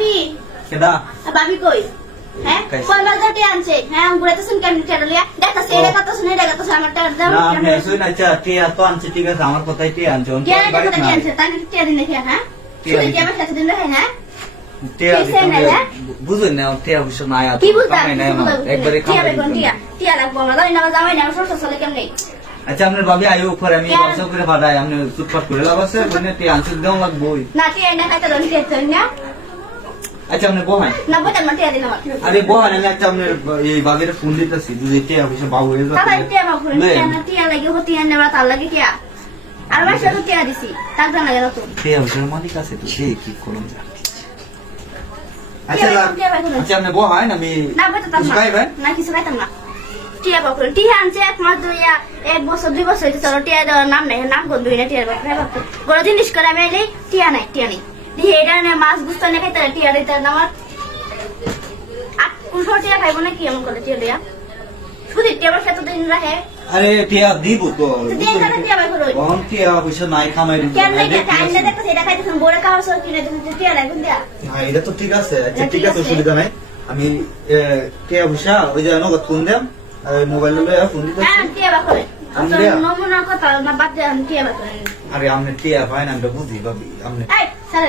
ভাবি কেডা ভাবি কই হ্যাঁ কোন বাজারতে আনছে হ্যাঁ ঘুরে তো শুন কেন ছেড়লিয়া দেখতাছে এটা কত শুনে এটা কত আমার টাকা দাও না আমি শুই না চা টিয়া তো আনছে ঠিক আছে আমার কথাই টিয়া আনছে কে এটা কত আনছে তাকে টিয়া দিন দেখি হ্যাঁ শুনে কি আমার সাথে দিন রে হ্যাঁ টিয়া বুঝুন না টিয়া বুঝছ না আয়া কি বুঝতাম একবারে টিয়া বেগুন টিয়া টিয়া লাগবো আমরা জানি না জামাই না সরষ চলে কেমনে আচ্ছা আপনার ভাবি আইও উপরে আমি বলছো করে ফাটাই আপনি চুপচাপ করে লাগাছে মানে টিয়া আনছে দাও লাগবই না টিয়া না খাইতে দন টিয়া তো না আচ্ছা আপনি বহাই না বলতে না টিয়া দিন আমার আরে বহাই আমি একটা আপনার এই ভাবির ফোন দিতেছি যদি টিয়া হইছে বাবু হয়ে যাবে তাহলে টিয়া বাবু না টিয়া লাগে হতি না আমরা তার লাগে টিয়া আর মাসে তো টিয়া দিছি তার জন্য লাগে তো টিয়া হইছে মালিক আছে তো সেই কি করুন যা আচ্ছা আচ্ছা আপনি বহাই না আমি না বলতে না কিছু খাইতাম না টিয়া বাবু টিয়া আনছে এক মাস দুইয়া এক বছর 2 বছর হইছে চলো টিয়া দেওয়ার নাম নাই নাম কোন দুই না টিয়ার বাবু বড় জিনিস করে আমি এলে টিয়া নাই দিয়ে এটা না মাছ গুস্তা না খাইতে টিয়া দিতে না আমার আর কোন সময় টিয়া খাইবো না কি এমন করে টিয়া দেয়া শুধু টিয়া আমার সাথে দিন রাখে আরে টিয়া দিব তো দিন কাটা টিয়া বাই করো কোন টিয়া হইছে নাই কামাই কেন নাই টাইম না দেখতে সেটা খাইতেছেন বড় খাওয়ার সময় কিনে দিতে টিয়া রাখুন দেয়া হ্যাঁ এটা তো ঠিক আছে আচ্ছা ঠিক আছে অসুবিধা নাই আমি টিয়া বুঝা ওই যে নগদ ফোন দেম মোবাইল লয়ে ফোন দিতেছি হ্যাঁ টিয়া বাই করে নমুনা কথা না বাদ দেন টিয়া বাই করে আরে আপনি টিয়া পাই না আমরা বুঝি ভাবি আপনি এই স্যার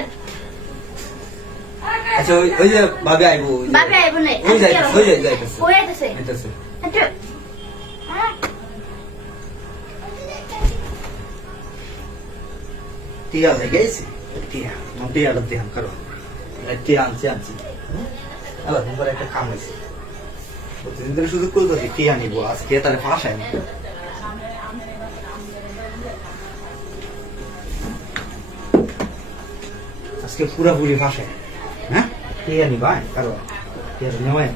আচ্ছা ওই যে ভাবি আইবো ভাবি আইবো না ওই যাইতেছে ওই যাইতেছে যাইতেছে আচ্ছা টিয়া হয়ে গেছে টিয়া টিয়াটা ধ্যান করো টিয়া আনছি আবার তোমার একটা কাম হয়েছে প্রতিদিন ধরে শুধু করতো টিয়া নিবো আজকে তাহলে ফাঁসায় না আজকে পুরাপুরি ভাষায় হ্যাঁ টিয়া নিবা কারো টিয়া নেওয়ায়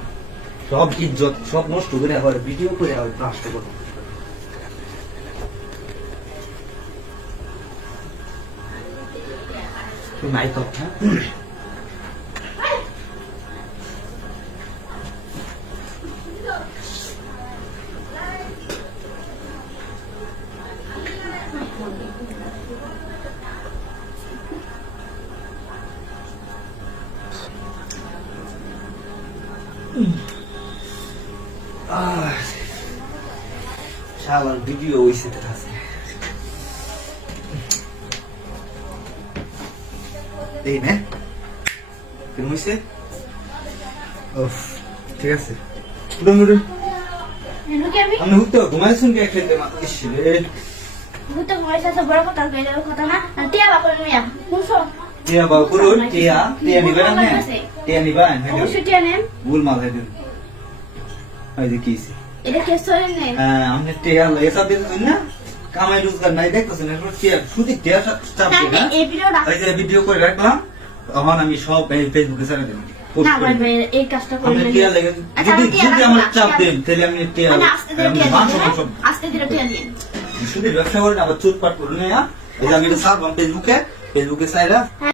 সব ইজ্জত সব নষ্ট করে আবার ভিডিও করে আবার নষ্ট করো নাই তো হ্যাঁ শালার ভিডিও হইছে তো আছে এই নে কেমন হইছে ওফ ঠিক আছে পুরো আমি হুতো ঘুমাইছুন কে খেলতে মা ইস রে হুতো ঘুমাইছে তো বড় কথা কইলে কথা না টিয়া বাবা মিয়া বুঝছো টিয়া বাবা পুরো টিয়া নিবা না টিয়া নিবা অবশ্যই টিয়া নেন ভুল মাথায় দিন এই যে কিছে এটা কেসো নেন হ্যাঁ আমনে টিয়া এসা দিন না কামাই রোজগার নাই দেখতেছেন এখন টিয়া শুধু টিয়া চাপ দিই না এই ভিডিওটা এই যে ভিডিও করে রাখলাম তখন আমি সব ফেসবুকে ছেড়ে দেব না ভাই এই কাজটা আমি করবেন টিয়া লাগে যদি আমার চাপ দেন তাহলে আমি টিয়া আস্তে ধীরে টিয়া দিন শুধু ব্যবসা করেন আবার চুটপাট করুন না এই যে আমি এটা সারবাম ফেসবুকে সাইরা